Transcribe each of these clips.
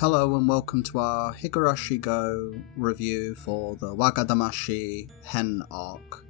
Hello and welcome to our Higurashi Gou review for the Watadamashi-hen arc.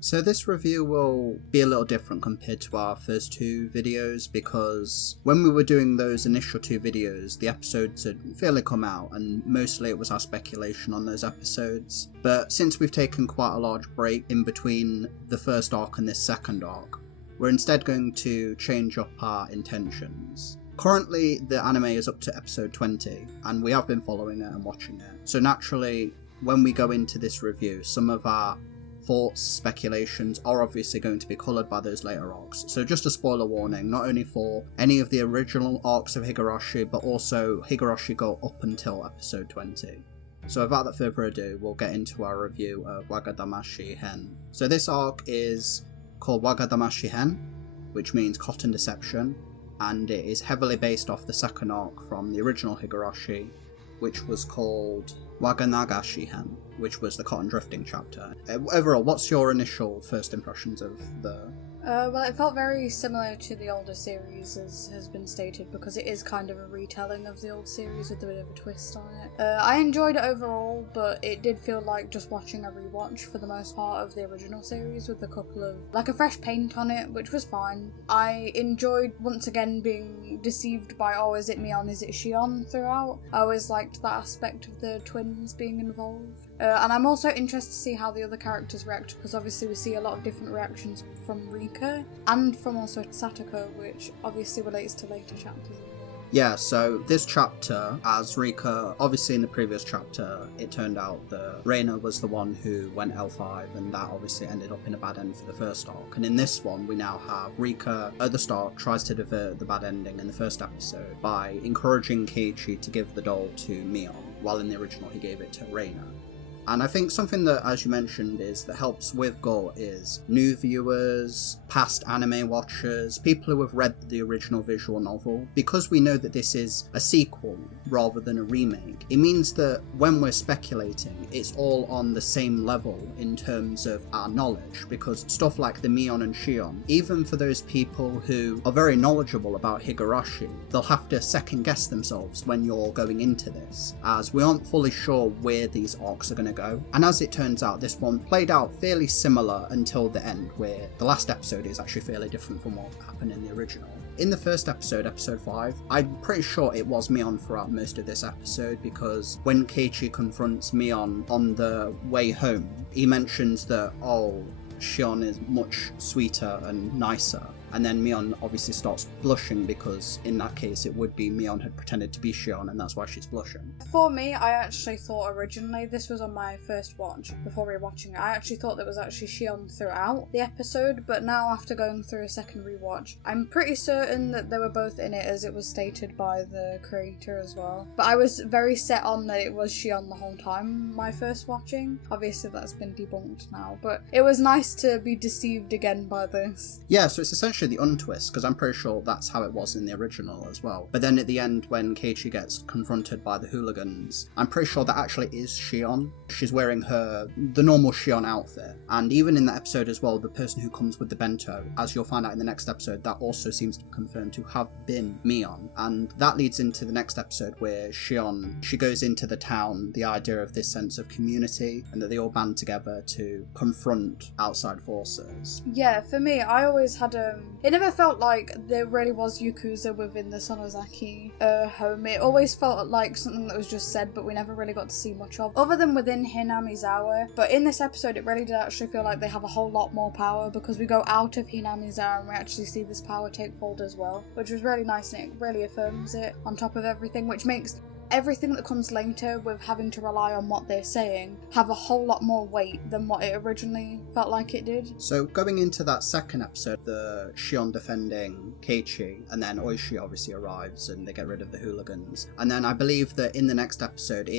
So this review will be a little different compared to our first two videos because when we were doing those initial two videos, the episodes had fairly come out and mostly it was our speculation on those episodes. But since we've taken quite a large break in between the first arc and this second arc, we're instead going to change up our intentions. Currently, the anime is up to episode 20, and we have been following it and watching it. So naturally, when we go into this review, some of our thoughts, speculations are obviously going to be coloured by those later arcs. So just a spoiler warning, not only for any of the original arcs of Higurashi, but also Higurashi Gou up until episode 20. So without further ado, we'll get into our review of Watadamashi-hen. So this arc is called Watadamashi-hen, which means cotton deception, and it is heavily based off the second arc from the original Higurashi, which was called Watadamashi-hen, which was the cotton drifting chapter. Overall, what's your initial first impressions of the... Well, it felt very similar to the older series, as has been stated, because it is kind of a retelling of the old series with a bit of a twist on it. I enjoyed it overall, but it did feel like just watching a rewatch for the most part of the original series with a couple of, like, a fresh paint on it, which was fine. I enjoyed, once again, being deceived by, oh, is it Mion, is it Shion throughout. I always liked that aspect of the twins being involved. And I'm also interested to see how the other characters react, because obviously we see a lot of different reactions from Rika and from also Satoko, which obviously relates to later chapters. Yeah, so this chapter, as Rika, obviously in the previous chapter, it turned out that Reina was the one who went L5, and that obviously ended up in a bad end for the first arc. And in this one, we now have Rika, at the start, tries to divert the bad ending in the first episode by encouraging Keiichi to give the doll to Mion, while in the original he gave it to Reina. And I think something that, as you mentioned, that helps with Gou is new viewers, past anime watchers, people who have read the original visual novel. Because we know that this is a sequel rather than a remake, it means that when we're speculating, it's all on the same level in terms of our knowledge. Because stuff like the Mion and Shion, even for those people who are very knowledgeable about Higurashi, they'll have to second guess themselves when you're going into this, as we aren't fully sure where these arcs are going to go. And as it turns out, this one played out fairly similar until the end, where the last episode is actually fairly different from what happened in the original. In the first episode, episode 5, I'm pretty sure it was Mion throughout most of this episode, because when Keiichi confronts Mion on the way home, he mentions that, oh, Shion is much sweeter and nicer. And then Mion obviously starts blushing because in that case it would be Mion had pretended to be Shion and that's why she's blushing. For me, I actually thought originally, this was on my first watch before rewatching it, I actually thought that was actually Shion throughout the episode, but now after going through a second rewatch, I'm pretty certain that they were both in it as it was stated by the creator as well. But I was very set on that it was Shion the whole time my first watching. Obviously that's been debunked now, but it was nice to be deceived again by this. Yeah, so it's essentially the untwist, because I'm pretty sure that's how it was in the original as well. But then at the end, when Keiichi gets confronted by the hooligans, I'm pretty sure that actually is Shion. She's wearing the normal Shion outfit. And even in that episode as well, the person who comes with the bento, as you'll find out in the next episode, that also seems to be confirmed to have been Mion. And that leads into the next episode where Shion, she goes into the town, the idea of this sense of community, and that they all band together to confront outside forces. Yeah, for me, I always had it never felt like there really was Yakuza within the Sonozaki home. It always felt like something that was just said, but we never really got to see much of, other than within Hinamizawa. But in this episode, it really did actually feel like they have a whole lot more power, because we go out of Hinamizawa and we actually see this power take hold as well, which was really nice, and it really affirms it on top of everything, which makes everything that comes later with having to rely on what they're saying have a whole lot more weight than what it originally felt like it did. So going into that second episode, the Shion defending Keiichi, and then Oishi obviously arrives and they get rid of the hooligans. And then I believe that in the next episode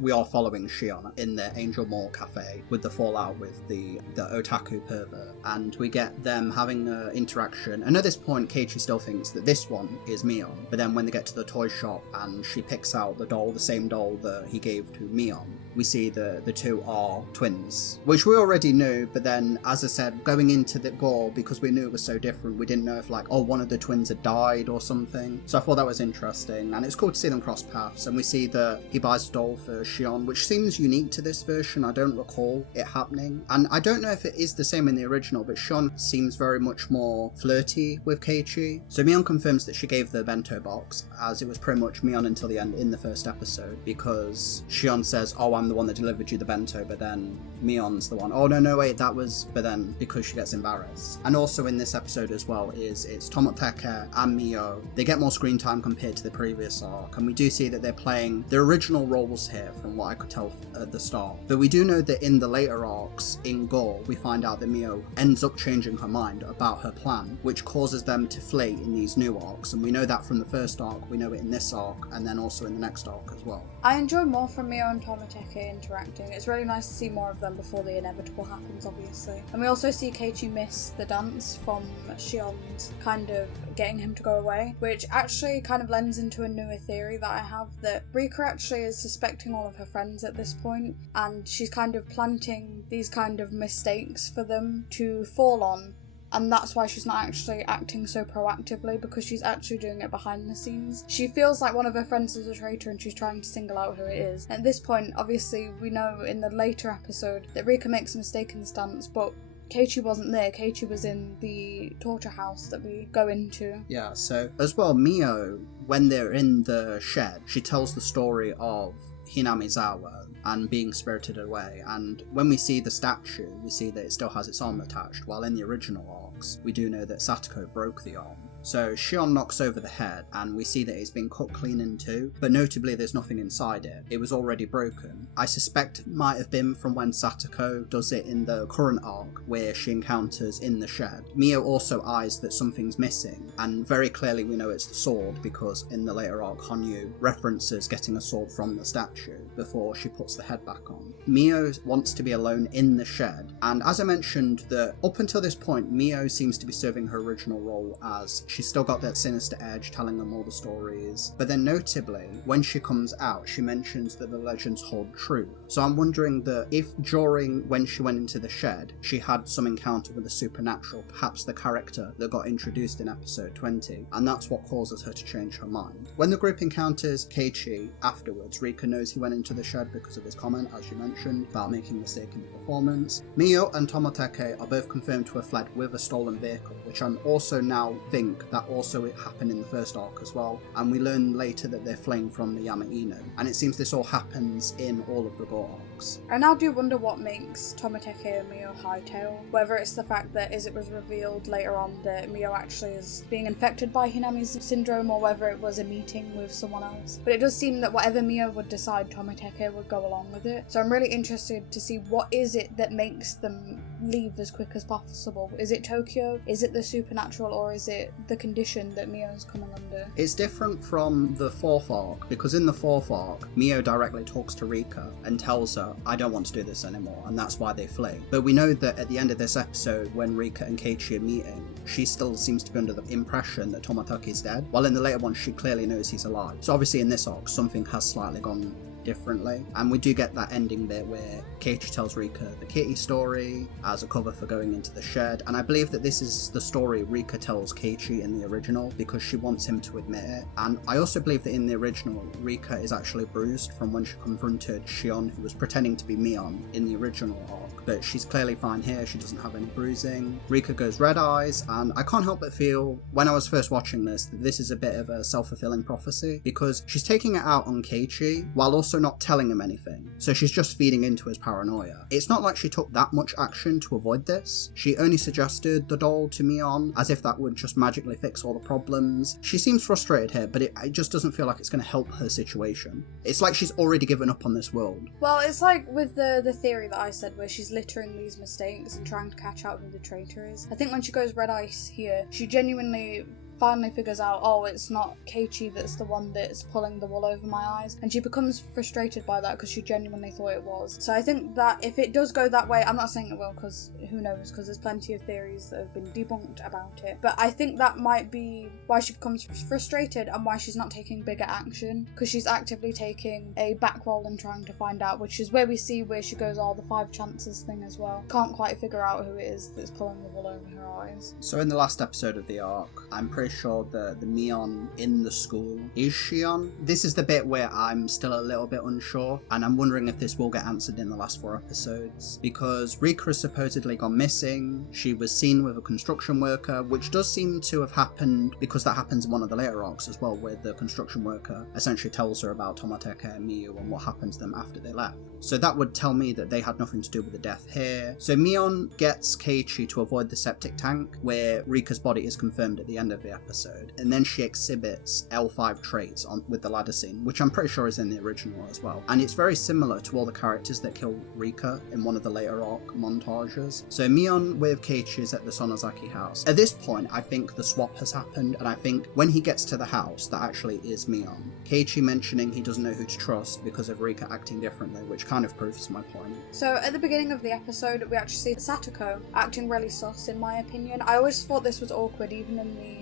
we are following Shion in the Angel Mall cafe with the fallout with the otaku pervert, and we get them having an interaction. And at this point Keiichi still thinks that this one is Mion, but then when they get to the toy shop and she picks out the doll, the same doll that he gave to Mion, we see the two are twins, which we already knew, but then, as I said, going into the Gou, because we knew it was so different, we didn't know if like, oh, one of the twins had died or something. So I thought that was interesting, and it's cool to see them cross paths. And we see that he buys a doll for Shion, which seems unique to this version. I don't recall it happening, and I don't know if it is the same in the original, but Shion seems very much more flirty with Keiichi. So Mion confirms that she gave the bento box, as it was pretty much Mion until the end in the first episode, because Shion says, oh, I'm the one that delivered you the bento, but then Mion's the one, oh no wait, that was, but then because she gets embarrassed. And also in this episode as well is it's Tomoteke and Mio. They get more screen time compared to the previous arc, and we do see that they're playing their original roles here from what I could tell at the start. But we do know that in the later arcs in Gou, we find out that Mio ends up changing her mind about her plan, which causes them to flee in these new arcs, and we know that from the first arc, we know it in this arc, and then also in the next arc as well. I enjoy more from Mio and Tomoteke interacting. It's really nice to see more of them before the inevitable happens, obviously. And we also see Keiichi miss the dance from Shion's kind of getting him to go away, which actually kind of lends into a newer theory that I have, that Rika actually is suspecting all of her friends at this point, and she's kind of planting these kind of mistakes for them to fall on. And that's why she's not actually acting so proactively, because she's actually doing it behind the scenes. She feels like one of her friends is a traitor and she's trying to single out who it is. At this point, obviously, we know in the later episode that Rika makes a mistake in the dance, but Keiichi wasn't there. Keiichi was in the torture house that we go into. Yeah, so as well, Mio, when they're in the shed, she tells the story of Hinamizawa and being spirited away, and when we see the statue, we see that it still has its arm attached, while in the original arcs, we do know that Satoko broke the arm. So Shion knocks over the head, and we see that it's been cut clean in two, but notably there's nothing inside it. It was already broken. I suspect it might have been from when Satoko does it in the current arc, where she encounters in the shed. Mio also eyes that something's missing, and very clearly we know it's the sword, because in the later arc Hanyu references getting a sword from the statue before she puts the head back on. Mio wants to be alone in the shed, and as I mentioned, that up until this point Mio seems to be serving her original role as she's still got that sinister edge, telling them all the stories. But then notably, when she comes out, she mentions that the legends hold true. So I'm wondering that if during when she went into the shed, she had some encounter with the supernatural, perhaps the character that got introduced in episode 20, and that's what causes her to change her mind. When the group encounters Keiichi afterwards, Rika knows he went into the shed because of his comment, as you mentioned, about making a mistake in the performance. Mio and Tomoteke are both confirmed to have fled with a stolen vehicle, which I'm also now think that also it happened in the first arc as well, and we learn later that they're fleeing from the Yama-ino, and it seems this all happens in all of the Gou arcs. I now do wonder what makes Tomoteke and Mio hightail, whether it's the fact that as it was revealed later on that Mio actually is being infected by Hinami's syndrome, or whether it was a meeting with someone else. But it does seem that whatever Mio would decide, Tomoteke would go along with it, so I'm really interested to see what is it that makes them leave as quick as possible. Is it Tokyo? Is it the supernatural? Or is it the condition that Mio's coming under? It's different from the fourth arc, because in the fourth arc, Mio directly talks to Rika and tells her, I don't want to do this anymore, and that's why they flee. But we know that at the end of this episode, when Rika and Keiichi are meeting, she still seems to be under the impression that Tomotake's dead, while in the later one she clearly knows he's alive. So obviously in this arc, something has slightly gone differently, and we do get that ending bit where Keiichi tells Rika the Kitty story as a cover for going into the shed, and I believe that this is the story Rika tells Keiichi in the original because she wants him to admit it. And I also believe that in the original, Rika is actually bruised from when she confronted Shion, who was pretending to be Mion in the original arc, but she's clearly fine here. She doesn't have any bruising. Rika goes red eyes, and I can't help but feel when I was first watching this that this is a bit of a self-fulfilling prophecy, because she's taking it out on Keiichi while also not telling him anything, so she's just feeding into his paranoia. It's not like she took that much action to avoid this. She only suggested the doll to Mion, as if that would just magically fix all the problems. She seems frustrated here, but it just doesn't feel like it's going to help her situation. It's like she's already given up on this world. Well, it's like with the theory that I said, where she's littering these mistakes and trying to catch out who the traitor is. I think when she goes red ice here, she genuinely finally figures out, oh, it's not Keiichi that's the one that's pulling the wool over my eyes, and she becomes frustrated by that because she genuinely thought it was. So I think that if it does go that way, I'm not saying it will, because who knows, because there's plenty of theories that have been debunked about it, but I think that might be why she becomes frustrated and why she's not taking bigger action, because she's actively taking a back roll and trying to find out, which is where we see where she goes, the 5 chances thing as well. Can't quite figure out who it is that's pulling the wool over her eyes. So in the last episode of the arc, I'm pretty sure the Mion in the school is Shion. This is the bit where I'm still a little bit unsure, and I'm wondering if this will get answered in the last 4 episodes, because Rika has supposedly gone missing. She was seen with a construction worker, which does seem to have happened because that happens in one of the later arcs as well, where the construction worker essentially tells her about Tomateke and Miyu and what happened to them after they left. So that would tell me that they had nothing to do with the death here. So Mion gets Keiichi to avoid the septic tank, where Rika's body is confirmed at the end of the episode, and then she exhibits L5 traits with the ladder scene, which I'm pretty sure is in the original as well. And it's very similar to all the characters that kill Rika in one of the later arc montages. So Mion with Keiichi is at the Sonozaki house. At this point, I think the swap has happened, and I think when he gets to the house, that actually is Mion. Keiichi mentioning he doesn't know who to trust because of Rika acting differently, which kind of proves my point. So at the beginning of the episode, we actually see Satoko acting really sus, in my opinion. I always thought this was awkward, even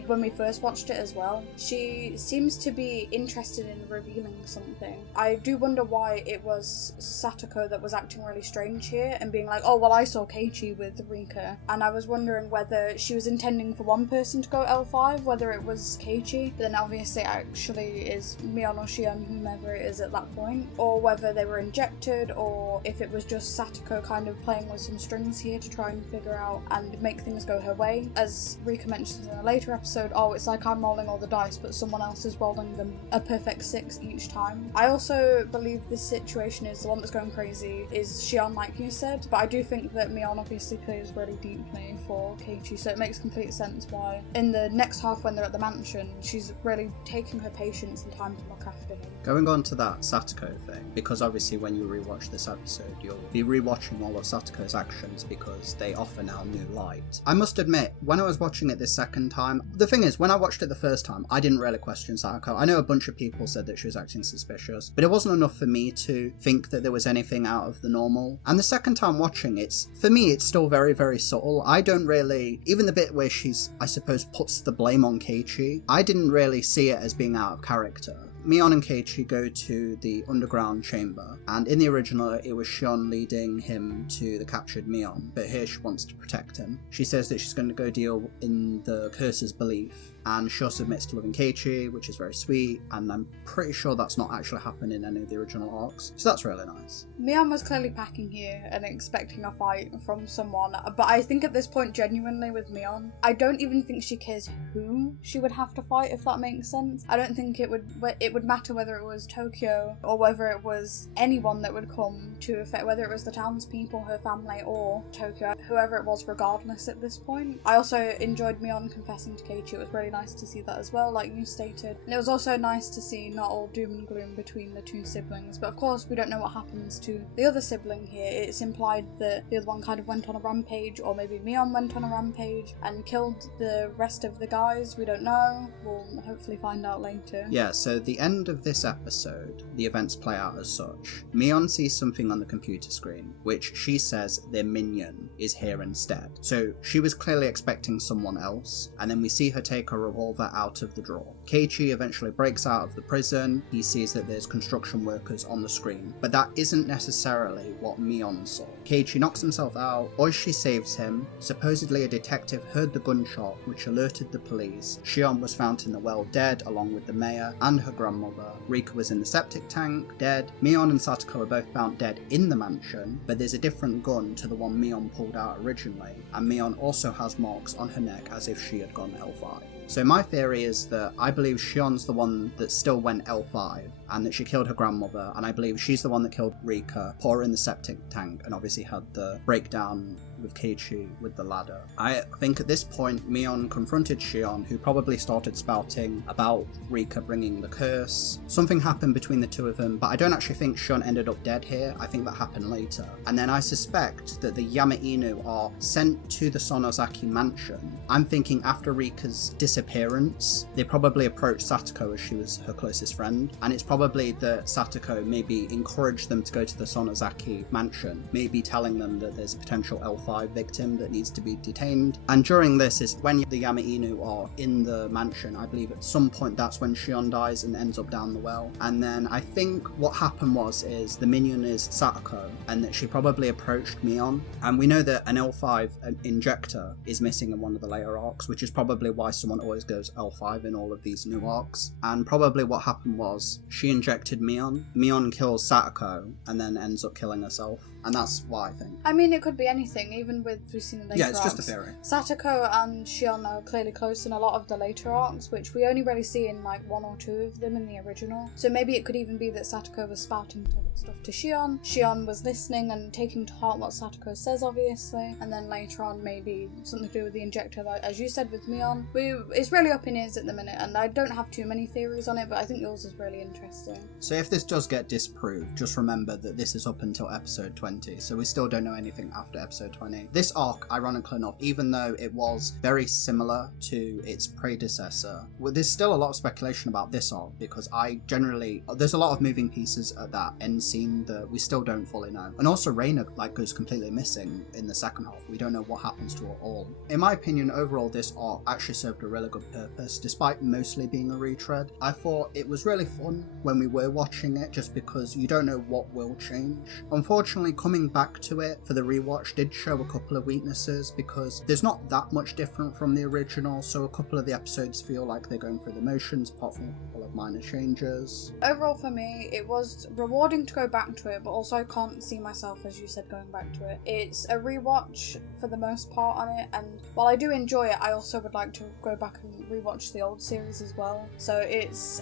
when we first watched it as well. She seems to be interested in revealing something. I do wonder why it was Satoko that was acting really strange here and being like, oh, well, I saw Keiichi with Rika. And I was wondering whether she was intending for one person to go L5, whether it was Keiichi, but then obviously actually is Mion or Shion, whomever it is at that point, or whether they were injected, or if it was just Satoko kind of playing with some strings here to try and figure out and make things go her way. As Rika mentions in a later episode, oh, it's like I'm rolling all the dice, but someone else is rolling them a perfect 6 each time. I also believe this situation is the one that's going crazy is Shion, like you said, but I do think that Mion obviously cares really deeply for Keiichi, so it makes complete sense why in the next half when they're at the mansion, she's really taking her patience and time to look after him. Going on to that Satoko thing, because obviously when you rewatch this episode, you'll be rewatching all of Satoko's actions because they offer now new light. I must admit, when I was watching it this second time, the thing is, when I watched it the first time, I didn't really question Satoko. I know a bunch of people said that she was acting suspicious, but it wasn't enough for me to think that there was anything out of the normal. And the second time watching, for me, it's still very, very subtle. I don't really, even the bit where she's, I suppose, puts the blame on Keiichi, I didn't really see it as being out of character. Mion and Keiichi go to the underground chamber, and in the original it was Shion leading him to the captured Mion, but here she wants to protect him. She says that she's going to go deal in the curse's belief, and she also admits to loving Keiichi, which is very sweet, and I'm pretty sure that's not actually happened in any of the original arcs, so that's really nice. Mion was clearly packing here and expecting a fight from someone, but I think at this point, genuinely with Mion, I don't even think she cares who she would have to fight, if that makes sense. I don't think it would matter whether it was Tokyo or whether it was anyone that would come to affect, whether it was the townspeople, her family, or Tokyo, whoever it was, regardless at this point. I also enjoyed Mion confessing to Keiichi. It was really nice to see that as well, like you stated. And it was also nice to see not all doom and gloom between the two siblings, but of course we don't know what happens to the other sibling here. It's implied that the other one kind of went on a rampage, or maybe Mion went on a rampage and killed the rest of the guys. We don't know. We'll hopefully find out later. Yeah, so the end of this episode, the events play out as such. Mion sees something on the computer screen, which she says their minion is here instead. So she was clearly expecting someone else, and then we see her take a revolver out of the drawer. Keiichi eventually breaks out of the prison. He sees that there's construction workers on the screen, but that isn't necessarily what Mion saw. Keiichi knocks himself out. Oishi saves him. Supposedly a detective heard the gunshot, which alerted the police. Shion was found in the well dead, along with the mayor and her grandmother. Rika was in the septic tank, dead. Mion and Satoko are both found dead in the mansion, but there's a different gun to the one Mion pulled out originally, and Mion also has marks on her neck as if she had gone L5. So my theory is that I believe Shion's the one that still went L5, and that she killed her grandmother, and I believe she's the one that killed Rika, put her in the septic tank, and obviously had the breakdown with Keiichi with the ladder. I think at this point Mion confronted Shion, who probably started spouting about Rika bringing the curse. Something happened between the two of them, but I don't actually think Shion ended up dead here. I think that happened later. And then I suspect that the Yama Inu are sent to the Sonozaki mansion. I'm thinking after Rika's disappearance disappearance, they probably approached Satoko as she was her closest friend, and it's probably that Satoko maybe encouraged them to go to the Sonozaki mansion, maybe telling them that there's a potential L5 victim that needs to be detained. And during this is when the Yama-Inu are in the mansion. I believe at some point that's when Shion dies and ends up down the well. And then I think what happened is the minion is Satoko, and that she probably approached Mion. And we know that an L5 injector is missing in one of the later arcs, which is probably why someone always goes L5 in all of these new arcs. And probably what happened was she injected Mion. Mion kills Satoko and then ends up killing herself. And that's why I think. I mean, it could be anything, even with we've seen in later arcs. Yeah, it's just a theory. Satoko and Shion are clearly close in a lot of the later arcs, which we only really see in like 1 or 2 of them in the original. So maybe it could even be that Satoko was spouting stuff to Shion. Shion was listening and taking to heart what Satoko says, obviously. And then later on, maybe something to do with the injector, like, as you said, with Mion. It's really up in ears at the minute, and I don't have too many theories on it, but I think yours is really interesting. So if this does get disproved, just remember that this is up until episode 20. So we still don't know anything after episode 20. This arc, ironically enough, even though it was very similar to its predecessor, there's still a lot of speculation about this arc, because there's a lot of moving pieces at that end scene that we still don't fully know. And also Reina goes completely missing in the second half. We don't know what happens to her all. In my opinion, overall this arc actually served a really good purpose, despite mostly being a retread. I thought it was really fun when we were watching it, just because you don't know what will change. Unfortunately, coming back to it for the rewatch did show a couple of weaknesses, because there's not that much different from the original, so a couple of the episodes feel like they're going through the motions, apart from a couple of minor changes. Overall for me, it was rewarding to go back to it, but also I can't see myself, as you said, going back to it. It's a rewatch for the most part on it, and while I do enjoy it, I also would like to go back and rewatch the old series as well. So it's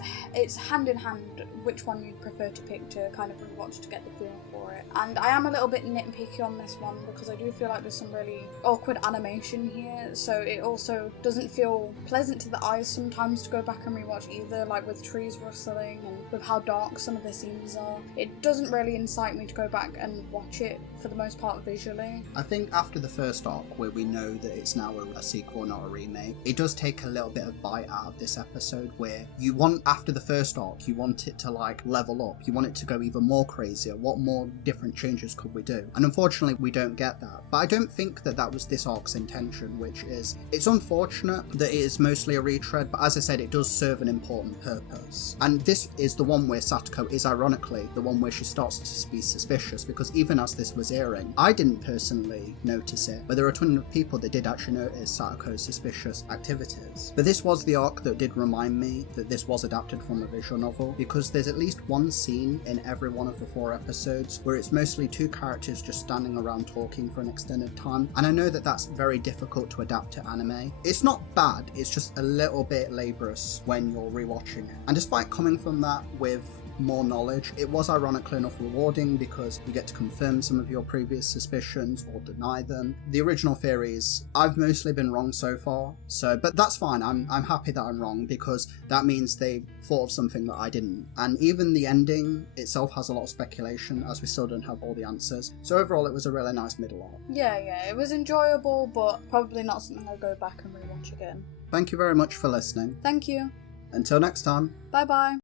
hand in hand which one you'd prefer to pick to kind of rewatch to get the feel for it. And I am a little bit nitpicky on this one, because I do feel like there's some really awkward animation here, so it also doesn't feel pleasant to the eyes sometimes to go back and rewatch either, like with trees rustling and with how dark some of the scenes are. It doesn't really incite me to go back and watch it for the most part visually. I think after the first arc, where we know that it's now a sequel, not a remake, it does take a little bit of bite out of this episode, where you want, after the first arc, you want it to level up, you want it to go even more crazier. What more different changes could we do? And unfortunately we don't get that. But I don't think that was this arc's intention, which is, it's unfortunate that it is mostly a retread, but as I said, it does serve an important purpose. And this is the one where Satoko is ironically the one where she starts to be suspicious, because even as this was airing, I didn't personally notice it, but there are a ton of people that did actually notice Satoko's suspicious activities. But this was the arc that did remind me that this was adapted from a visual novel, because there's at least one scene in every one of the 4 episodes where it's mostly 2 characters just standing around talking for an extended time, and I know that that's very difficult to adapt to anime. It's not bad, it's just a little bit laborious when you're rewatching it. And despite coming from that with more knowledge, it was ironically enough rewarding, because you get to confirm some of your previous suspicions or deny them. The original theories, I've mostly been wrong so far, but that's fine. I'm happy that I'm wrong, because that means they've thought of something that I didn't. And even the ending itself has a lot of speculation, as we still don't have all the answers. So overall, it was a really nice middle arc. Yeah, it was enjoyable, but probably not something I'll go back and rewatch again. Thank you very much for listening. Thank you. Until next time. Bye bye.